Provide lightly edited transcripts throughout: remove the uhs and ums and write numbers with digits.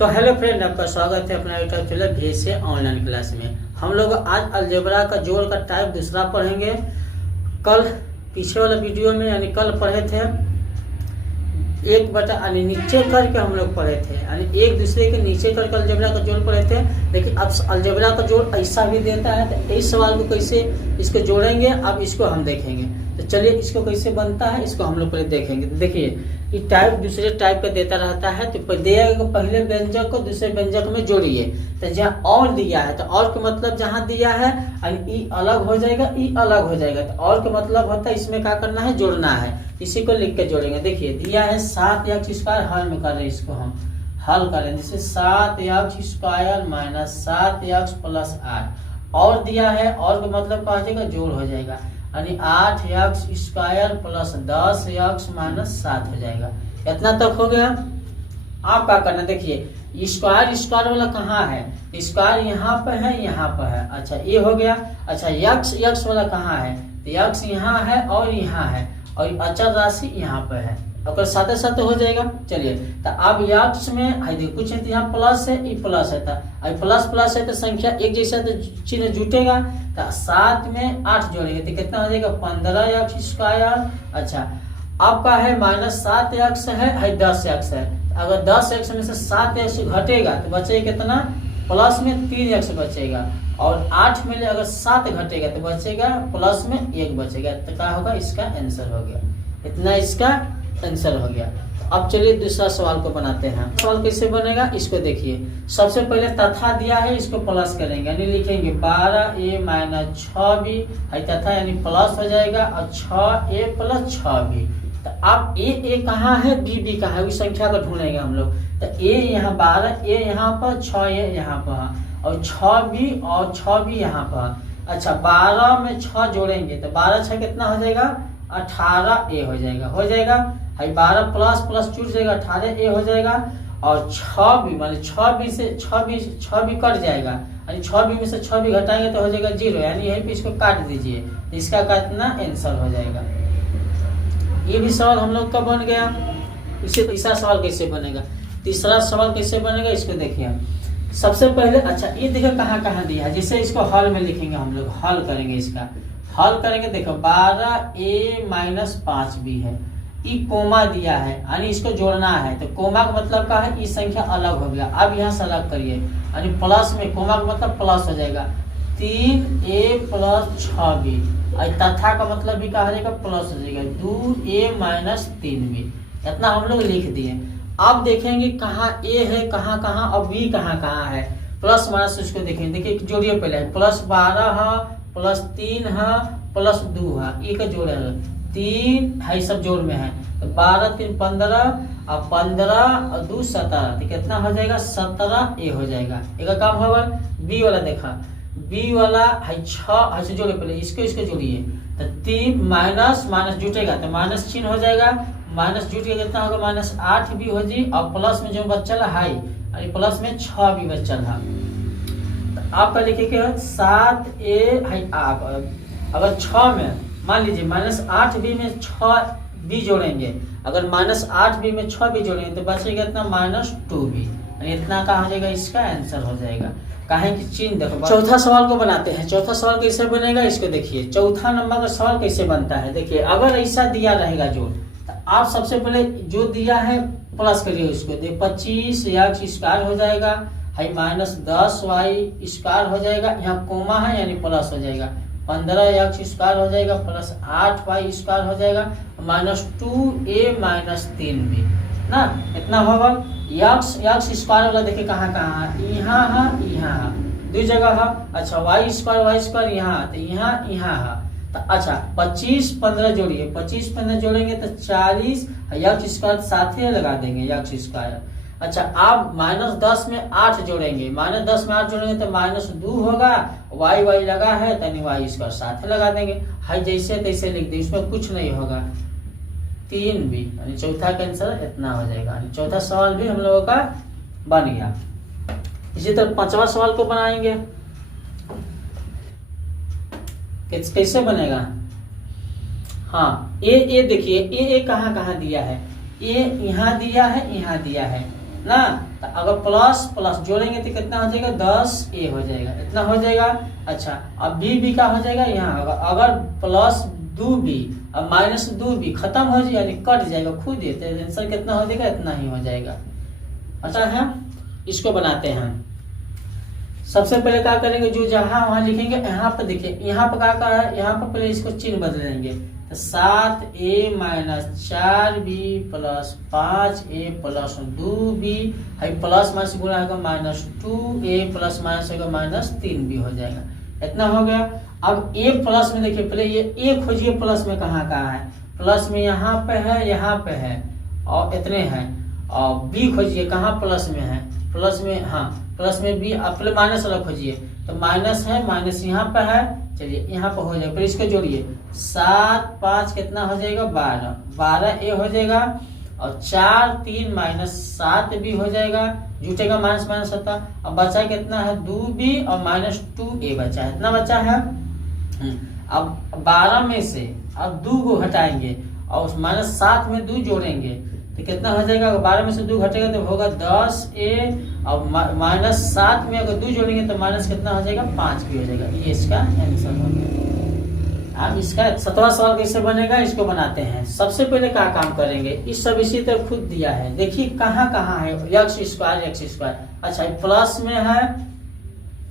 तो hello friend, आपका स्वागत है अपना YouTube channel VSA online class में। हम लोग आज अलजेब्रा का जोड़ का टाइप दूसरा पढ़ेंगे। कल पीछे वाला वीडियो में यानी कल पढ़े थे एक बटा यानी नीचे करके हम लोग पढ़े थे, यानी एक दूसरे के नीचे करके अलजेब्रा का जोड़ पढ़े थे। लेकिन अब अलजेब्रा का जोड़ ऐसा भी देता है तो इस सवाल को कैसे इसको जोड़ेंगे अब इसको हम देखेंगे। तो चलिए इसको कैसे बनता है इसको हम लोग पहले देखेंगे। तो देखिए ये टाइप दूसरे टाइप का देता रहता है, तो देगा पहले व्यंजक को दूसरे व्यंजक में जोड़िए। तो जहाँ और दिया है तो और का मतलब जहाँ दिया है ई अलग हो जाएगा, ई अलग हो जाएगा। तो और का मतलब होता है इसमें क्या करना है, जोड़ना है। इसी को लिख के जोड़ेंगे। देखिए दिया है 7x² हल में कर रहे हैं, इसको हम हल करें जैसे 7x² माइनस 7x प्लस 8। और दिया है और का मतलब क्या हो जाएगा, जोड़ हो जाएगा, यानी 8x² प्लस 10x माइनस 7 हो जाएगा। इतना तक हो गया। आप क्या करना, देखिए स्क्वायर वाला कहाँ है, स्क्वायर यहाँ पे है, यहाँ पे है। अच्छा ये हो गया। अच्छा यक्स वाला कहाँ है, तो यक्स यहाँ है और यहाँ है, और अचर राशि यहाँ पे है। अगर साथ साथ हो जाएगा। चलिए तो अब यक्स में कुछ है, यहाँ प्लस है, ई प्लस है, तो प्लस प्लस है तो संख्या एक जैसा तो चिन्ह जुटेगा। तो 7 में 8 जोड़ेंगे तो कितना हो जाएगा, 15x²। अच्छा आपका है माइनस 7x है 10x है। अगर 10x में से 7x घटेगा तो बचेगा कितना, प्लस में 3x बचेगा। और 8 में अगर 7 घटेगा तो बचेगा प्लस में 1 बचेगा। तो क्या होगा, इसका आंसर हो गया। इतना इसका आंसर हो गया। अब चलिए दूसरा सवाल को बनाते हैं। सवाल कैसे बनेगा इसको देखिए। सबसे पहले तथा दिया है, इसको प्लस करेंगे, यानी लिखेंगे 12a माइनस 6b है तथा, यानी प्लस हो जाएगा, और 6a प्लस 6b। तो अब ए कहाँ है, बी कहाँ है, उस संख्या को ढूंढेंगे हम लोग। तो ए यहाँ 12, ए यहाँ पर, 6a यहाँ पर, और 6b और 6b यहाँ पर। अच्छा 12 में 6 जोड़ेंगे तो 12 6 कितना हो जाएगा, 18a हो जाएगा। हो जाएगा 12 प्लस प्लस छूट जाएगा, 18a हो जाएगा। और 6b मान 6b से 6b कट जाएगा, यानी 6b में से 6b घटाएंगे तो हो जाएगा 0, यानी यहीं पे इसको काट दीजिए। इसका कितना आंसर हो जाएगा। ये भी सवाल हम लोग का बन गया। इसे तीसरा सवाल कैसे बनेगा, तीसरा सवाल कैसे बनेगा इसको देखिए। सबसे पहले अच्छा ये देखो कहाँ कहाँ दिया है, जिसे इसको हल में लिखेंगे हम लोग, हल करेंगे, इसका हल करेंगे। देखो 12a माइनस 5b है, ई कोमा दिया है, यानी इसको जोड़ना है। तो कोमा का मतलब क्या है, ई संख्या अलग हो गया। अब यहाँ से अलग करिए, यानी प्लस में कोमा का मतलब प्लस हो जाएगा, 3a प्लस 6b। तथा का मतलब भी कहा जाएगा प्लस हो जाएगा, 2a माइनस 3b। इतना हम लोग लिख दिए। अब देखेंगे कहाँ ए है, कहाँ कहाँ, और बी कहाँ कहाँ है। प्लस माइनस उसको देखेंगे। देखिए जोड़िए पहले, प्लस 12 है, प्लस 3 है, प्लस 2 है, ये का जोड़ है 3 है, सब जोड़ में है। तो 12 3 15 और 15 और 2 17, तो कितना हो जाएगा, 17a हो जाएगा। एक काम होगा। बी वाला देखा, बी वाला है 6 है, जोड़े पहले इसको जोड़िए। तो 3 माइनस माइनस जुटेगा तो माइनस चिन्ह हो जाएगा, माइनस जुट के कितना होगा, माइनस 8b हो जी। और प्लस में जो बचल है, प्लस में 6b बचल है। तो आपका लिखिए 7a है। आप अगर 6 में मान लीजिए माइनस 8b में 6b जोड़ेंगे, अगर माइनस 8b में 6b जोड़ेंगे तो बचेगा इतना माइनस 2b, यानी इतना का हो जाएगा, इसका आंसर हो जाएगा। कहें कि चिन्ह देखो। चौथा सवाल को बनाते हैं। चौथा सवाल कैसे बनेगा इसको देखिए। चौथा नंबर का सवाल कैसे बनता है, देखिए अगर ऐसा दिया रहेगा जोड़, तो आप सबसे पहले जो दिया है प्लस करिए उसको। 25x² हो जाएगा, है माइनस 10y² हो जाएगा, यहाँ कोमा है यानी प्लस हो जाएगा, 15x² हो जाएगा, प्लस 8y² हो जाएगा, माइनस 2a माइनस 3b ना। इतना होगा। x² वाला देखिए कहाँ कहाँ है, यहाँ है, यहाँ है, 2 जगह है। अच्छा y² यहाँ, तो यहाँ है। तो अच्छा 25 15 जोड़िए, 25 15 जोड़ेंगे तो 40, x² साथ ही लगा देंगे x²। अच्छा आप माइनस 10 में 8 जोड़ेंगे, माइनस 10 में 8 जोड़ेंगे तो माइनस 2 होगा, y लगा है तो y² साथ लगा देंगे, है जैसे तैसे लिख दे, इसमें कुछ नहीं होगा। 3b, यानी चौथा का आंसर इतना हो जाएगा। चौथा सवाल भी हम लोगों का बन गया। इसी तरह पांचवा सवाल को बनाएंगे। कैसे बनेगा, हाँ ए देखिए, ए कहाँ कहाँ दिया है, ए यहाँ दिया है, यहाँ दिया है, ना। तो अगर प्लस प्लस जोड़ेंगे तो कितना हो जाएगा 10a हो जाएगा, इतना हो जाएगा। अच्छा अब बी का हो जाएगा यहाँ, अगर प्लस 2b और माइनस 2b खत्म हो जाए यानी कट जाएगा खुद ही, तो आंसर कितना हो जाएगा, इतना ही हो जाएगा। अच्छा है, इसको बनाते हैं। सबसे पहले क्या करेंगे, जो जहां वहां लिखेंगे यहाँ पर देखिए, यहाँ पर क्या कर रहा है, यहाँ पर पहले इसको चिन्ह बदलेंगे। तो 7a minus 4b plus 5a plus 2b, plus minus गुणा होगा माइनस 2a प्लस माइनस होगा माइनस 3b हो जाएगा, इतना हो गया। अब a प्लस में देखिए, पहले ये a खोजिए प्लस में कहाँ कहाँ है, प्लस में यहाँ पे है, यहाँ पे है और इतने हैं। और b खोजिए कहाँ प्लस में है, प्लस में, हाँ प्लस में b, आप पहले माइनस वाला खोजिए, तो माइनस है, माइनस यहाँ पे है, चलिए यहाँ पर हो जाएगा। फिर इसको जोड़िए, 7 5 कितना हो जाएगा 12, 12a हो जाएगा और 4 3 माइनस 7b हो जाएगा, जुटेगा माइनस माइनस होता। अब बचा कितना है 2b और माइनस 2a बचा है, इतना बचा है। अब 12 में से अब 2 को घटाएंगे और उस माइनस 7 में 2 जोड़ेंगे तो कितना हो जाएगा, 12 में से 2 घटेगा तो होगा 10a और माइनस 7 में अगर 2 जोड़ेंगे तो माइनस कितना हो जाएगा 5 भी हो जाएगा। ये इसका आंसर हो गया। अब इसका 17वां सवाल कैसे बनेगा, इसको बनाते हैं। सबसे पहले क्या काम करेंगे, इस सब इसी तरह खुद दिया है, देखिए कहाँ कहाँ है, एक्स स्क्वायर। अच्छा प्लस में है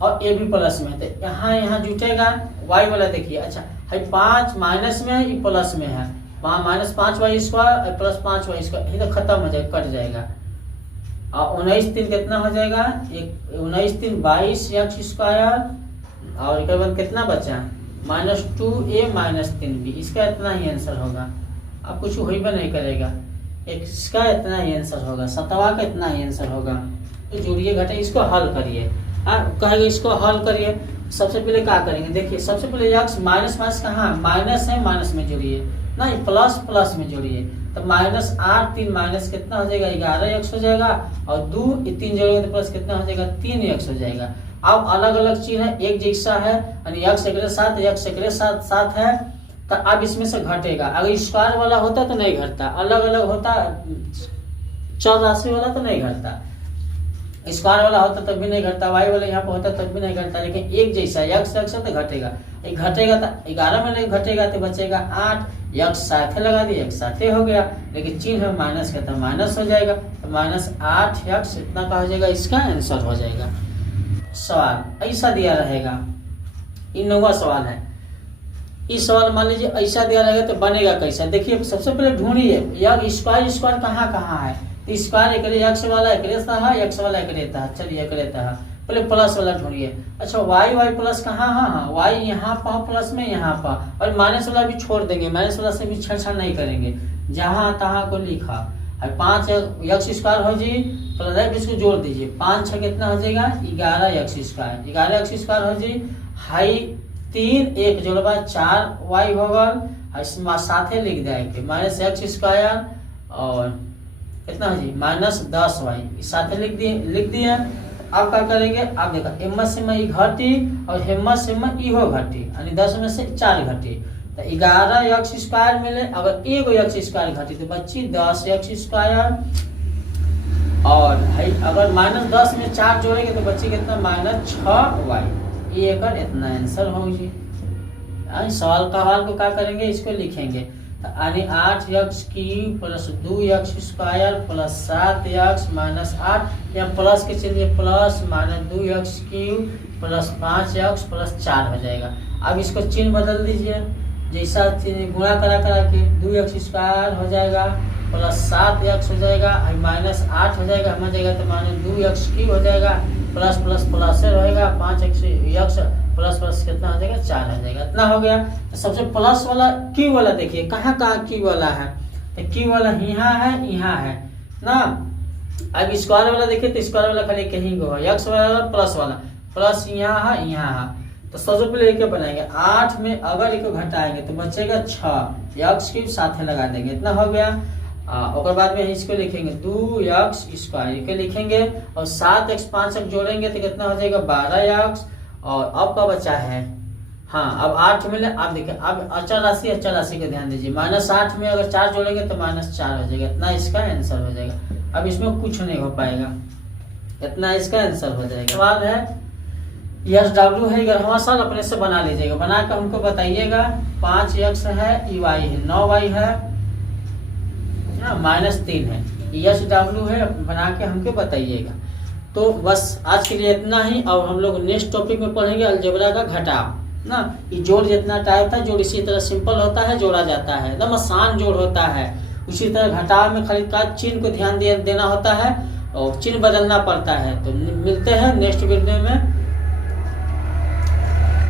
और ए भी प्लस में है, तो यहाँ जुटेगा वाई वाला देखिए। अच्छा है 5 माइनस में है, ये प्लस में है, minus 5y square plus 5y square, ये तो खत्म हो जाएगा, कट जाएगा। और 19 3 कितना हो जाएगा, 19 3 22 एक्स स्क्वायर और एक बाद कितना बचा माइनस 2a माइनस 3b, इसका इतना ही आंसर होगा। अब कुछ हुई भी नहीं करेगा, इसका इतना ही आंसर होगा, 17वां का इतना ही आंसर होगा। तो जोड़िए घटे, इसको हल करिए, कहेंगे इसको हल करिए। सबसे पहले क्या करेंगे, देखिए सबसे पहले एक्स माइनस माइनस कहाँ माइनस है, माइनस में जोड़िए, नहीं प्लस प्लस में जोड़िए। तो माइनस 8 3 माइनस कितना हो जाएगा 11x हो जाएगा और 2 3 जोड़ेंगे तो प्लस कितना हो जाएगा 3x हो जाएगा। अब अलग अलग चीज है, एक जैसा है यानी x एकरे साथ x एकरे साथ है, तो अब इसमें से घटेगा। अगर स्क्वायर वाला होता तो नहीं घटता, अलग अलग होता, चर राशि वाला तो नहीं घटता, स्क्वायर वाला होता तब भी नहीं घटता, वाई वाला यहाँ पे होता तब भी नहीं घटता, लेकिन एक जैसा एक्स तो घटेगा। एक घटेगा तो 11 में नहीं घटेगा तो बचेगा 8, एक्स साथे लगा दिए, एक्स साथे हो गया, लेकिन चिन्ह है माइनस का तो माइनस हो जाएगा, तो माइनस 8x इतना का हो जाएगा, इसका आंसर हो जाएगा। सवाल ऐसा दिया रहेगा, ये 9वां सवाल है। इस सवाल मान लीजिए ऐसा दिया रहेगा तो बनेगा कैसा, देखिए सबसे पहले ढूंढिए यार स्क्वायर कहाँ कहाँ है, स्क्वायर एकरे एक्स वाला एकरे था, एक्स वाला एकरे था, चलिए एकरे था, पहले प्लस वाला ढूंढिए। अच्छा वाई प्लस कहाँ, हाँ वाई यहाँ पर प्लस में यहाँ पर, और माइनस वाला भी छोड़ देंगे, माइनस वाला से भी छेड़छाड़ नहीं करेंगे, जहाँ तहाँ को लिखा। 5 एक्स स्क्वायर हो जी, प्लस इसको जोड़ दीजिए, 5 6 कितना हो जाएगा 11 एक्स स्क्वायर हो जी, हाई 3 1 जोड़बा 4 वाई होगा, इसमें साथे लिख देंगे माइनस एक्स स्क्वायर और कितना है जी माइनस 10y साथ लिख दिए। अब क्या करेंगे, आप देखा हिम्मत से मैं घटी और हिम्मत से मैं इहो घटी, यानी 10 में से 4 घटी, तो 11 एक्स स्क्वायर मिले। अगर एगो एक्स स्क्वायर घटी तो बची 10 एक्स स्क्वायर, और अगर माइनस 10 में 4 जोड़ेंगे तो बची कितना माइनस 6y, ये एक इतना आंसर हो जी। सवाल का हल को क्या करेंगे, इसको लिखेंगे, यानी 8x cube plus 2x square plus 7x minus 8, या प्लस के चलिए plus minus 2x cube plus 5x plus 4 हो जाएगा। अब इसको चिन्ह बदल दीजिए, जैसा गुणा करा के 2x स्क्वायर हो जाएगा प्लस 7x हो जाएगा, माइनस 8 हो जाएगा, हो जाएगा तो माइनस 2x क्यूब हो जाएगा, प्लस प्लस प्लस रहेगा 5x प्लस प्लस कितना हो जाएगा 4 हो जाएगा, इतना हो गया। तो सबसे प्लस वाला क्यू वाला देखिए कहाँ क्यू वाला है, तो क्यू वाला यहाँ है ना। अब स्क्वायर वाला देखिए तो स्क्वायर वाला खाली कहीं को है, एक्स वाला प्लस वाला प्लस यहाँ है, तो सबसे पहले एक बनाएंगे 8 में अगर एक घटाएंगे तो बचेगा 6, एक्स क्यूब साथे लगा देंगे, इतना हो गया। और बाद में इसको लिखेंगे 2x स्क्वायर लिखेंगे और 7x 5x जोड़ेंगे तो कितना हो जाएगा 12x, और अब का बचा है, हाँ अब 8 मिले। आप देखिए अब अचल राशि को ध्यान दीजिए, माइनस 8 में अगर 4 जोड़ेंगे तो माइनस 4 हो जाएगा, इतना इसका आंसर हो जाएगा। अब इसमें कुछ नहीं हो पाएगा, इतना इसका आंसर हो जाएगा। सवाल है यस डब्ल्यू है 11वां साल, अपने से बना लीजिएगा, बना कर हमको बताइएगा। 5x है, y है, 9y है, -3 है, यस डब्ल्यू है, बना के हमको बताइएगा। तो बस आज के लिए इतना ही। और हम लोग नेक्स्ट टॉपिक में पढ़ेंगे अलजेब्रा का घटाव ना। ये जोड़ जितना टाइप था, जोड़ इसी तरह सिंपल होता है, जोड़ा जाता है, एकदम आसान जोड़ होता है। उसी तरह घटाव में खाली का चिन्ह को ध्यान देना होता है और चिन्ह बदलना पड़ता है। तो मिलते हैं नेक्स्ट वीडियो में।